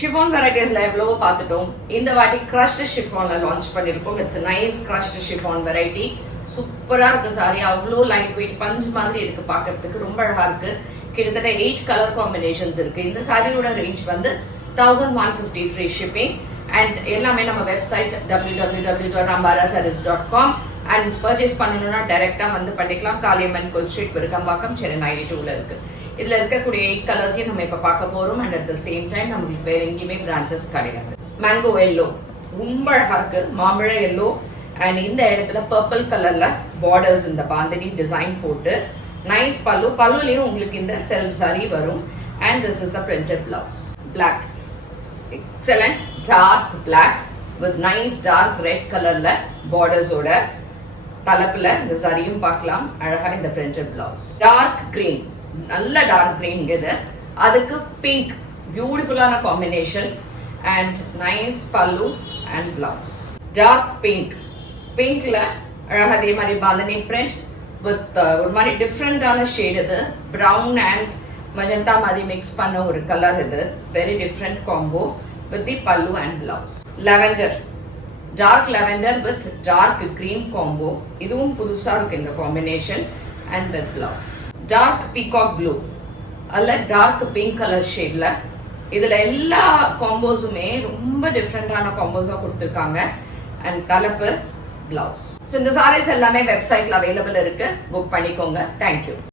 Chiffon வெரைட்டிஸ்ல எவ்வளவோ பார்த்துட்டோம். இந்த வாட்டி கிரஷ்டு ஷிஃபான்ல லான்ச் பண்ணிருக்கோம். It's nice crushed chiffon variety. சூப்பரா இருக்கு சாரி. அவ்வளோ லைட் வெயிட் பஞ்ச் மாதிரி இருக்கு, பார்க்கறதுக்கு ரொம்ப அழகா இருக்கு. கிட்டத்தட்ட 8 கலர் காம்பினேஷன்ஸ் இருக்கு. இந்த சாரியோட ரேஞ்ச் வந்து 1150 ஃப்ரீ ஷிப்பிங். அண்ட் எல்லாமே நம்ம வெப்சைட் www.ambarasarees.com. அண்ட் பர்ச்சேஸ் பண்ணணும்னா டைரக்டா வந்து பண்ணிக்கலாம். காளியம்மன் கோல் ஸ்ட்ரீட், விருகம்பாக்கம், சென்னை 92ல இருக்கு. இதுல இருக்கக்கூடிய 8 கலர்ஸையும் நம்ம இப்ப பார்க்க போறோம். And at the same time நமக்கு வேற எங்கேயுமே பிரான்ச்சஸ் கிடையாது. மேங்கோ எல்லோ ரொம்ப அழகா இருக்கு, மாம்பழ எல்லோ. அண்ட் இந்த இடத்துல பர்பிள் கலர்ல பார்டர்ஸ் இந்த பாந்தினி டிசைன் போட்டு நைஸ் பல்லு. பல்லுலயும் உங்களுக்கு இந்த செல்ஃப் சாரி வரும். And this is the printed blouse. Black, excellent dark black with nice dark red கலர்ல பார்டர்ஸோட தலைப்புல இந்த சாரியும் பார்க்கலாம். அழகா இந்த பிரிண்டட் பிளவுஸ். டார்க் கிரீன், நல்ல டார்க் கிரீன் இது. அதுக்கு பிங்க், பியூட்டிஃபுல்லான combination. And nice pallu and blouse. Dark pink, பிங்க்ல அழகா அதே மாதிரி பாந்தனி பிரிண்ட் வித் ஒரு மாதிரி டிஃப்ரெண்டான ஷேட். இது பிரவுன் அண்ட் மஜந்தா மாதிரி மிக்ஸ் பண்ண ஒரு கலர். இது very different combo with the pallu and blouse. Lavender, dark lavender with dark green combo. இதுவும் புதுசா இருக்கு இந்த combination. And with blouse. Dark peacock blue அல்ல டார்க் பிங்க் கலர் ஷேட்ல. இதுல எல்லா காம்போஸுமே ரொம்ப டிஃப்ரெண்டான காம்போஸா கொடுத்துருக்காங்க. அண்ட் தலைப்பு, பிளவுஸ். ஸோ இந்த சாரீஸ் எல்லாமே வெப்சைட்ல அவைலபிள் இருக்கு, புக் பண்ணிக்கோங்க. தேங்க்யூ.